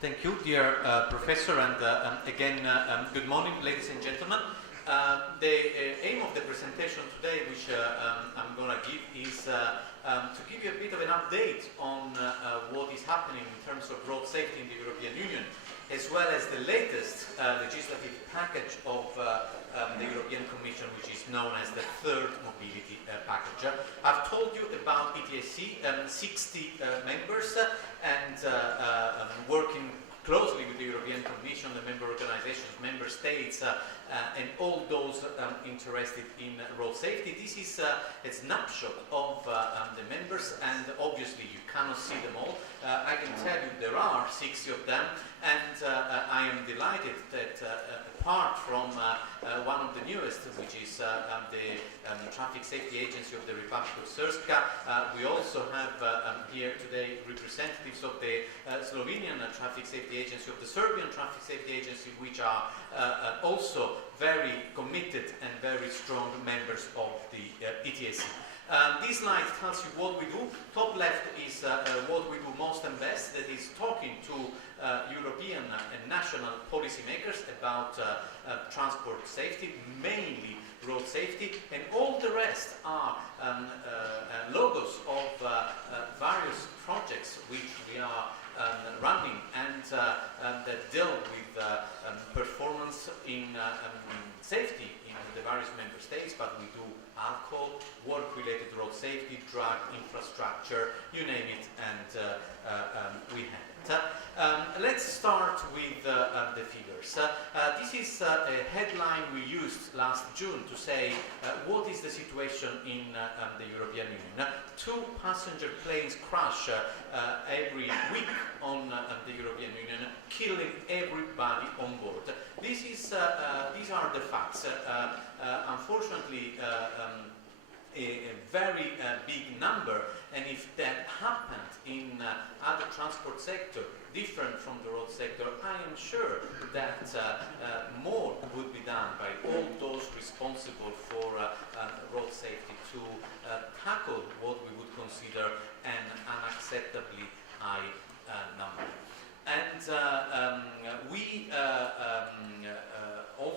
Thank you, dear Professor, and again, good morning, ladies and gentlemen. The aim of the presentation today, which I'm going to give, is to give you a bit of an update on what is happening in terms of road safety in the European Union, as well as the latest legislative package of the European Commission, which is known as the third mobility package. I've told you about ETSC, 60 members, and working closely with the European Commission, the member organizations, member states, and all those interested in road safety. This is a snapshot of the members, and obviously you cannot see them all. I can tell you there are 60 of them, and I am delighted that apart from one of the newest, which is the Traffic Safety Agency of the Republic of Srpska, we also have here today representatives of the Slovenian Traffic Safety Agency, of the Serbian Traffic Safety Agency, which are also very committed and very strong members of the ETSC. This slide tells you what we do. Top left is what we do most and best, that is talking to European and national policymakers about transport safety, mainly road safety, and all the rest are logos of various projects which we are running and that deal with performance in safety in the various member states, but we do alcohol, work-related road safety, drug infrastructure, you name it, and we have it. Let's start with the figures. This is a headline we used last June to say what is the situation in the European Union. 2 passenger planes crash every week on the European Union, killing everybody on board. These are the facts. Unfortunately, a very big number, and if that happened in other transport sector different from the road sector, I am sure that more would be done by all those responsible for road safety to tackle what we would consider an unacceptably high number. And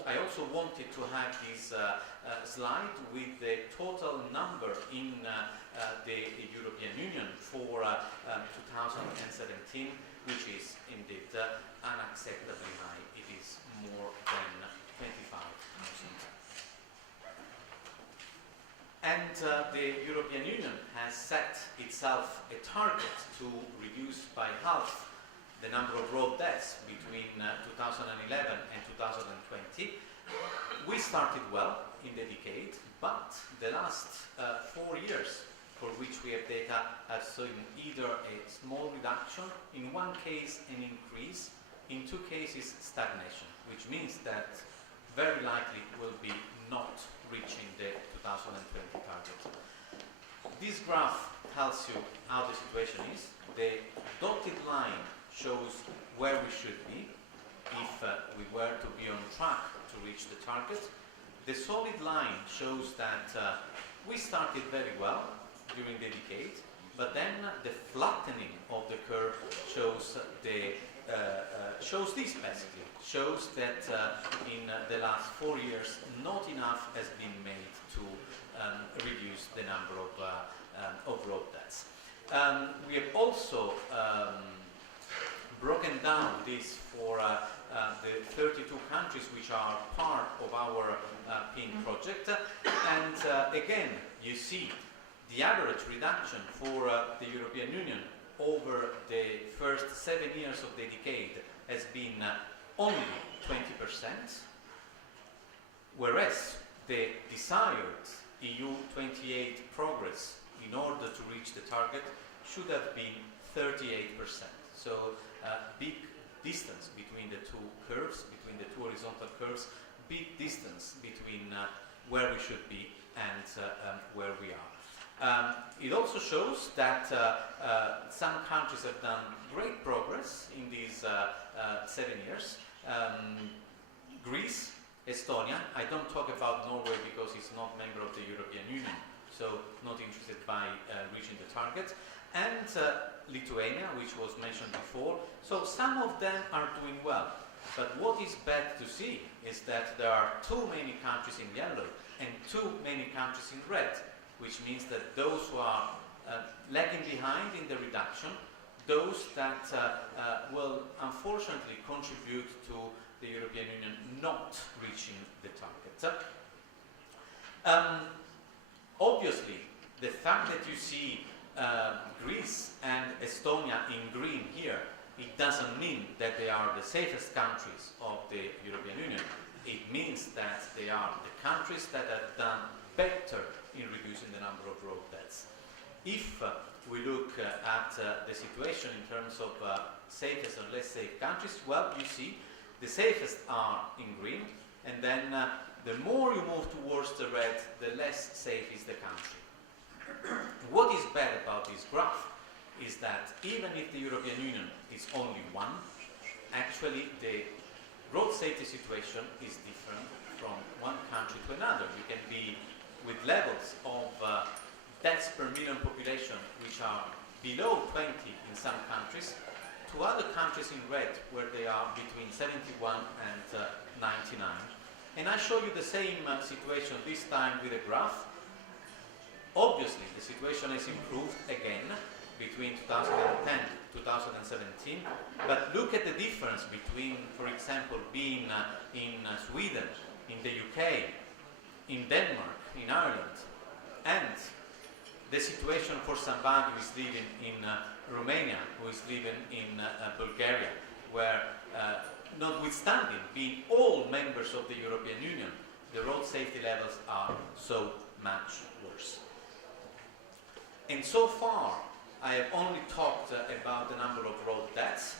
I also wanted to have this slide with the total number in the European Union for 2017, which is indeed unacceptably high. It is more than 25%. And the European Union has set itself a target to reduce by half the number of road deaths between 2011 and 2020. We started well in the decade, but the last 4 years for which we have data have seen either a small reduction, in one case an increase, in 2 cases stagnation, which means that very likely will be not reaching the 2020 target. This graph tells you how the situation is. The dotted line shows where we should be if we were to be on track to reach the target. The solid line shows that we started very well during the decade, but then the flattening of the curve shows shows this basically, shows that in the last 4 years not enough has been made to reduce the number of road deaths. We have also broken down this for the 32 countries which are part of our PIN project, and again you see the average reduction for the European Union over the first 7 years of the decade has been only 20%, whereas the desired EU 28 progress in order to reach the target should have been 38%. So big distance between the 2 curves, between the 2 horizontal curves, big distance between where we should be and where we are. It also shows that some countries have done great progress in these 7 years. Greece, Estonia, I don't talk about Norway because it's not member of the European Union, so not interested by reaching the target, and Lithuania, which was mentioned before. So some of them are doing well. But what is bad to see is that there are too many countries in yellow and too many countries in red, which means that those who are lagging behind in the reduction, those that will unfortunately contribute to the European Union not reaching the target. Obviously, the fact that you see Greece and Estonia in green here, it doesn't mean that they are the safest countries of the European Union. It means that they are the countries that have done better in reducing the number of road deaths. If we look at the situation in terms of safest and less safe countries, well, you see the safest are in green, and then the more you move towards the red, the less safe is the country. What is bad about this graph is that even if the European Union is only one, actually the road safety situation is different from one country to another. You can be with levels of deaths per million population which are below 20 in some countries, to other countries in red where they are between 71 and 99. And I show you the same situation this time with a graph. Obviously, the situation has improved again between 2010 and 2017, but look at the difference between, for example, being in Sweden, in the UK, in Denmark, in Ireland, and the situation for somebody who is living in Romania, who is living in Bulgaria, where notwithstanding being all members of the European Union, the road safety levels are so much worse. And so far, I have only talked about the number of road deaths.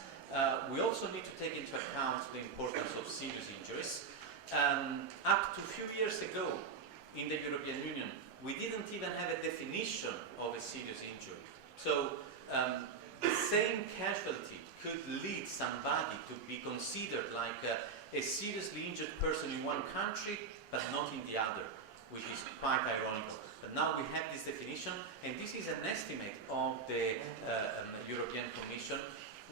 We also need to take into account the importance of serious injuries. Up to a few years ago, in the European Union, we didn't even have a definition of a serious injury. So the same casualty could lead somebody to be considered like a seriously injured person in one country, but not in the other, which is quite ironical. But now we have this definition, and this is an estimate of the European Commission,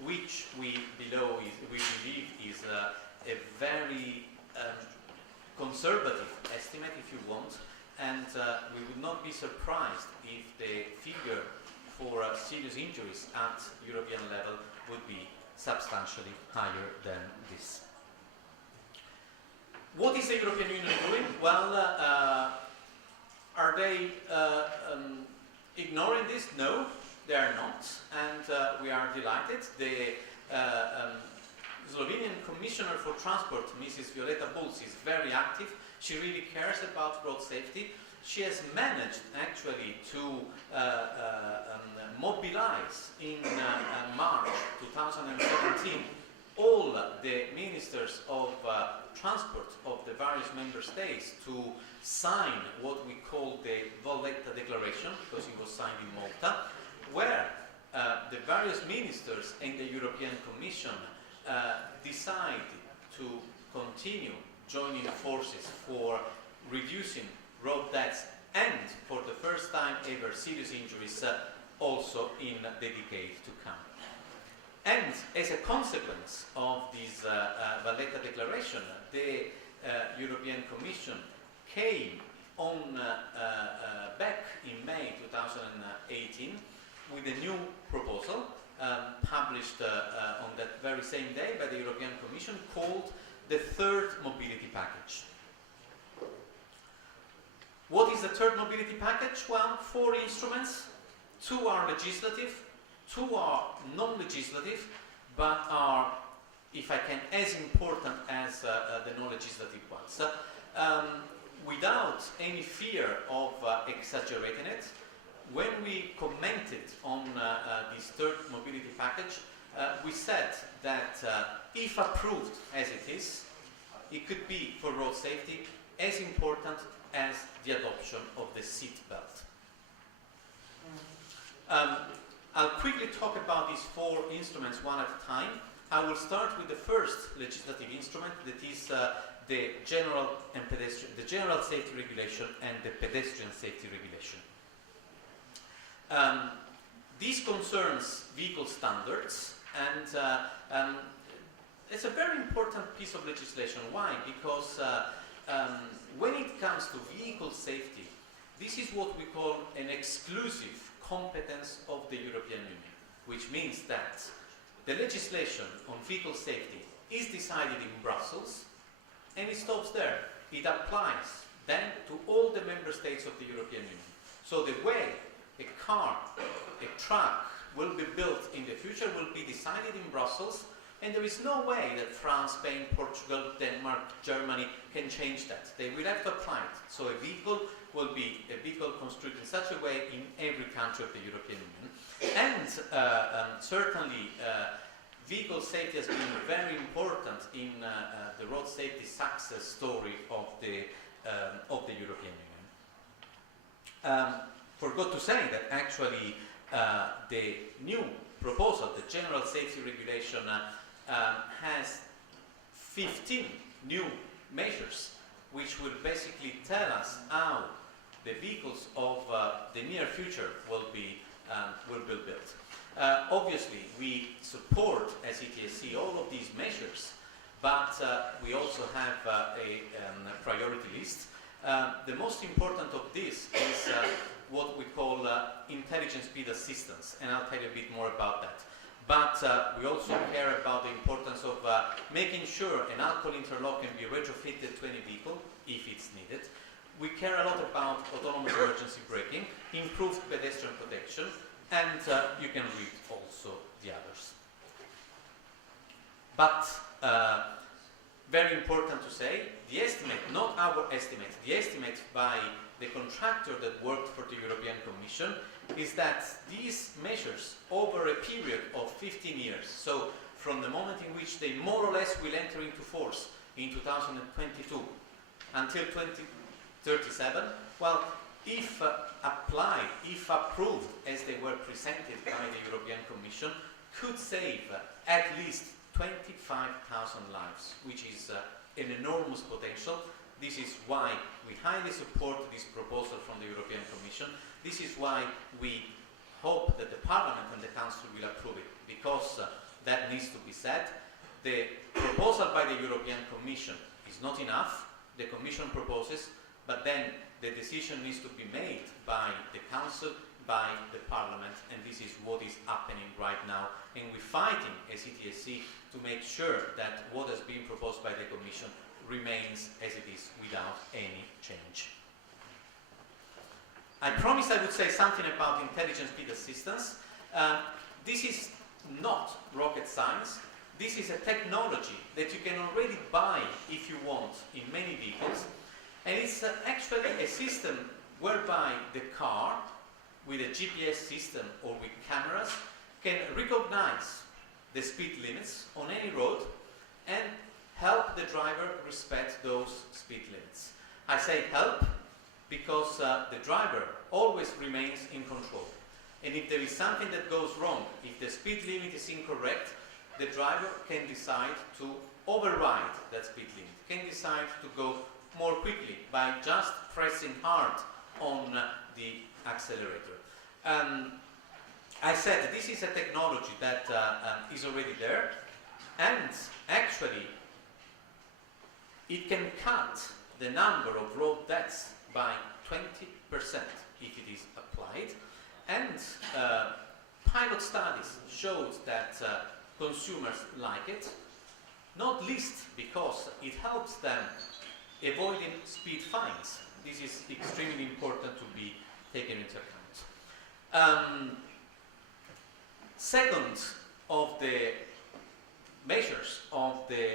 which we believe is a very conservative estimate, if you want, and we would not be surprised if the figure for serious injuries at European level would be substantially higher than this. What is the European Union doing? Well, are they ignoring this? No, they are not, and we are delighted. The Slovenian Commissioner for Transport, Mrs. Violeta Bulc, is very active. She really cares about road safety. She has managed actually to mobilize in March 2017 all the ministers of transport of the various member states to sign what we call the Valletta Declaration, because it was signed in Malta, where the various ministers and the European Commission decided to continue joining forces for reducing road deaths and, for the first time ever, serious injuries also in the decade to come. And as a consequence of this Valletta Declaration, the European Commission came on back in May 2018 with a new proposal published on that very same day by the European Commission, called the Third Mobility Package. What is the Third Mobility Package? Well, 4 instruments. 2 are legislative, 2 are non-legislative, but are, if I can, as important as the non-legislative ones. Without any fear of exaggerating it, when we commented on this Third Mobility Package, we said that if approved as it is, it could be for road safety as important as the adoption of the seat belt. I'll quickly talk about these 4 instruments one at a time. I will start with the first legislative instrument, that is the General Safety Regulation and the Pedestrian Safety Regulation. This concerns vehicle standards And it's a very important piece of legislation. Why? Because when it comes to vehicle safety, this is what we call an exclusive competence of the European Union, which means that the legislation on vehicle safety is decided in Brussels, and it stops there. It applies then to all the member states of the European Union. So the way a car, a truck will be built in the future will be decided in Brussels, and there is no way that France, Spain, Portugal, Denmark, Germany can change that. They will have to apply it. So a vehicle will be a vehicle constructed in such a way in every country of the European Union. And certainly vehicle safety has been very important in the road safety success story of the European Union. Forgot to say that actually the new proposal, the General Safety Regulation, has 15 new measures which will basically tell us how the vehicles of the near future will be built. Obviously, we support as ETSC all of these measures, but we also have a priority list. The most important of this is what we call intelligent speed assistance, and I'll tell you a bit more about that. But we also care about the importance of making sure an alcohol interlock can be retrofitted to any vehicle if it's needed. We care a lot about autonomous emergency braking, improved pedestrian protection, and you can read also the others. But very important to say, the estimate, not our estimate, the estimate by the contractor that worked for the European Commission is that these measures over a period of 15 years, so from the moment in which they more or less will enter into force in 2022 until 2037, well, if applied, if approved as they were presented by the European Commission, could save at least 25,000 lives, which is an enormous potential. This is why we highly support this proposal from the European Commission. This is why we hope that the Parliament and the Council will approve it, because that needs to be said. The proposal by the European Commission is not enough. The Commission proposes, but then the decision needs to be made by the Council, by the Parliament, and this is what is happening right now. And we're fighting as ETSC to make sure that what has been proposed by the Commission remains as it is without any change. I promised I would say something about intelligent speed assistance. This is not rocket science. This is a technology that you can already buy if you want in many vehicles. And it's actually a system whereby the car with a GPS system or with cameras can recognize the speed limits on any road and help the driver respect those speed limits. I say help because the driver always remains in control. And if there is something that goes wrong, if the speed limit is incorrect, the driver can decide to override that speed limit, can decide to go more quickly by just pressing hard on the accelerator. I said this is a technology that is already there, and actually it can cut the number of road deaths by 20% if it is applied, and pilot studies showed that consumers like it, not least because it helps them avoiding speed fines. This is extremely important to be taken into account. Second of the measures of the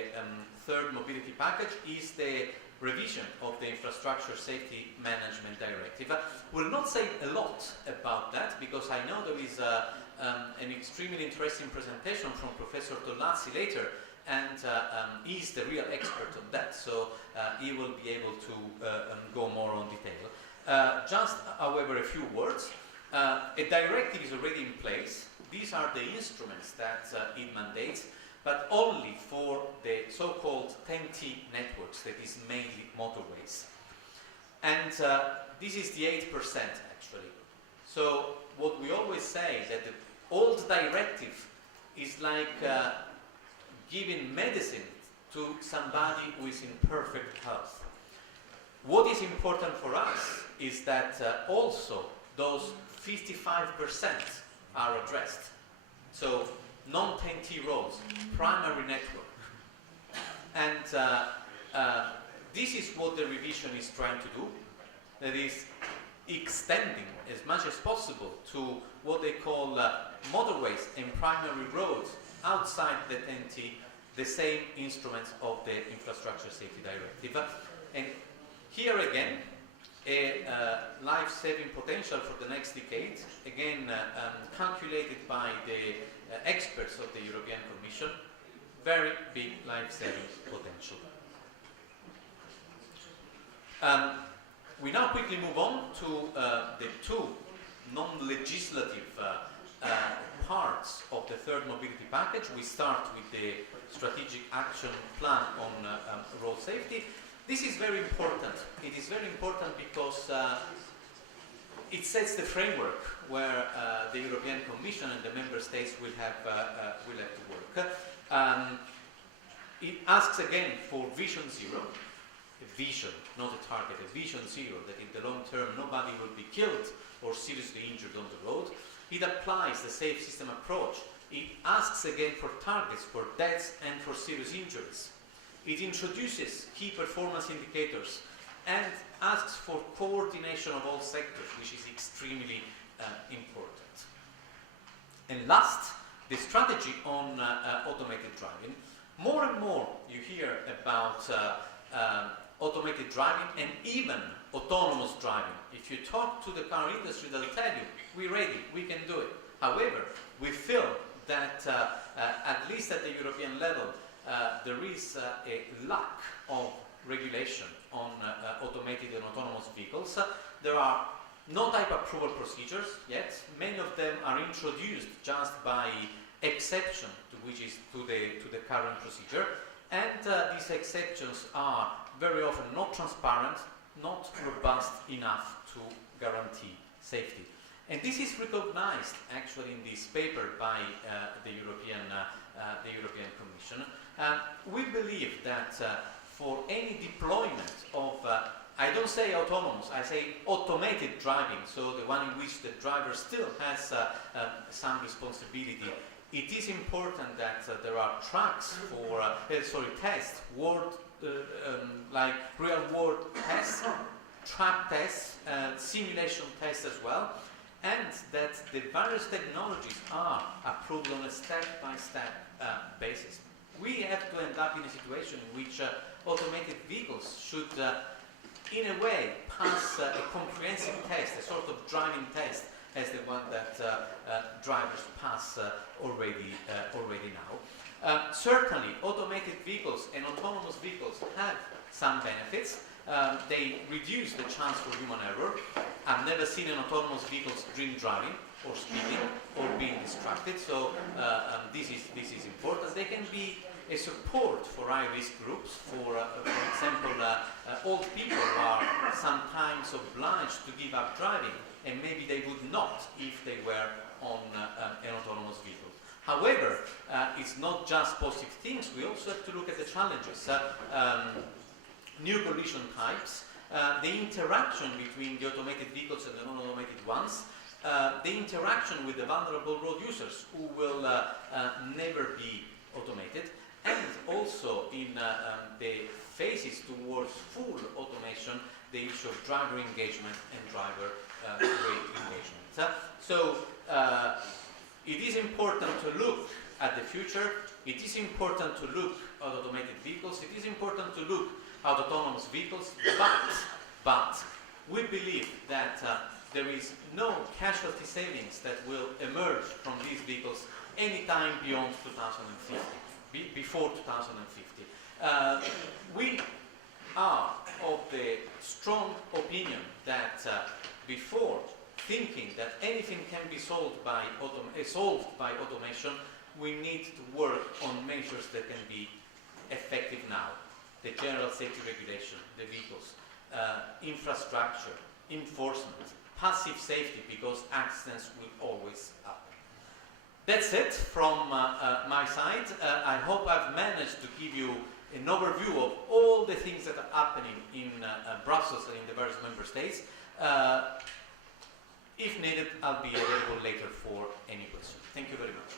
third mobility package is the revision of the Infrastructure Safety Management Directive. I will not say a lot about that because I know there is an extremely interesting presentation from Professor Tollazzi later, and he's the real expert on that, so he will be able to go more on detail. Just, however, a few words. A directive is already in place. These are the instruments that it mandates, but only for the so-called TEN-T networks, that is mainly motorways. And this is the 8% actually. So what we always say that the old directive is like giving medicine to somebody who is in perfect health. What is important for us is that also those 55% are addressed. So non-10T roads, primary network. And this is what the revision is trying to do. That is extending as much as possible to what they call motorways and primary roads outside the 10T, the same instruments of the Infrastructure Safety Directive. And here again, a life-saving potential for the next decade, again calculated by the experts of the European Commission, very big life-saving potential. We now quickly move on to the two non-legislative parts of the third mobility package. We start with the strategic action plan on road safety. This is very important. It is very important because it sets the framework where the European Commission and the Member States will have to work. It asks again for Vision Zero, a vision, not a target, a Vision Zero, that in the long term nobody will be killed or seriously injured on the road. It applies the safe system approach. It asks again for targets for deaths and for serious injuries. It introduces key performance indicators and asks for coordination of all sectors, which is extremely important. And last, the strategy on automated driving. More and more you hear about automated driving and even autonomous driving. If you talk to the car industry, they'll tell you, we're ready, we can do it. However, we feel that at least at the European level, there is a lack of regulation on automated and autonomous vehicles. There are no type approval procedures yet. Many of them are introduced just by exception to the current procedure, and these exceptions are very often not transparent, not robust enough to guarantee safety. And this is recognized actually in this paper by the European Commission. We believe that for any deployment of, I don't say autonomous, I say automated driving, so the one in which the driver still has some responsibility, it is important that there are tracks for, tests, like real-world tests, track tests, simulation tests as well, and that the various technologies are approved on a step-by-step basis. We have to end up in a situation in which automated vehicles should, in a way, pass a comprehensive test, a sort of driving test, as the one that drivers pass already now. Certainly, automated vehicles and autonomous vehicles have some benefits. They reduce the chance for human error. I've never seen an autonomous vehicle drink driving or speeding or being distracted, so this is important. They can be a support for high-risk groups, for example, old people who are sometimes obliged to give up driving, and maybe they would not if they were on an autonomous vehicle. However, it's not just positive things, we also have to look at the challenges. New collision types, the interaction between the automated vehicles and the non-automated ones, the interaction with the vulnerable road users who will never be automated, and also in the phases towards full automation, the issue of driver engagement and driver rate engagement. So it is important to look at the future, it is important to look at automated vehicles, it is important to look at autonomous vehicles, but we believe that there is no casualty savings that will emerge from these vehicles anytime beyond 2050, before 2050. We are of the strong opinion that before thinking that anything can be solved by automation, we need to work on measures that can be effective now. The general safety regulation, the vehicles, infrastructure, enforcement, passive safety, because accidents will always happen. That's it from my side. I hope I've managed to give you an overview of all the things that are happening in Brussels and in the various member states. If needed, I'll be available later for any questions. Thank you very much.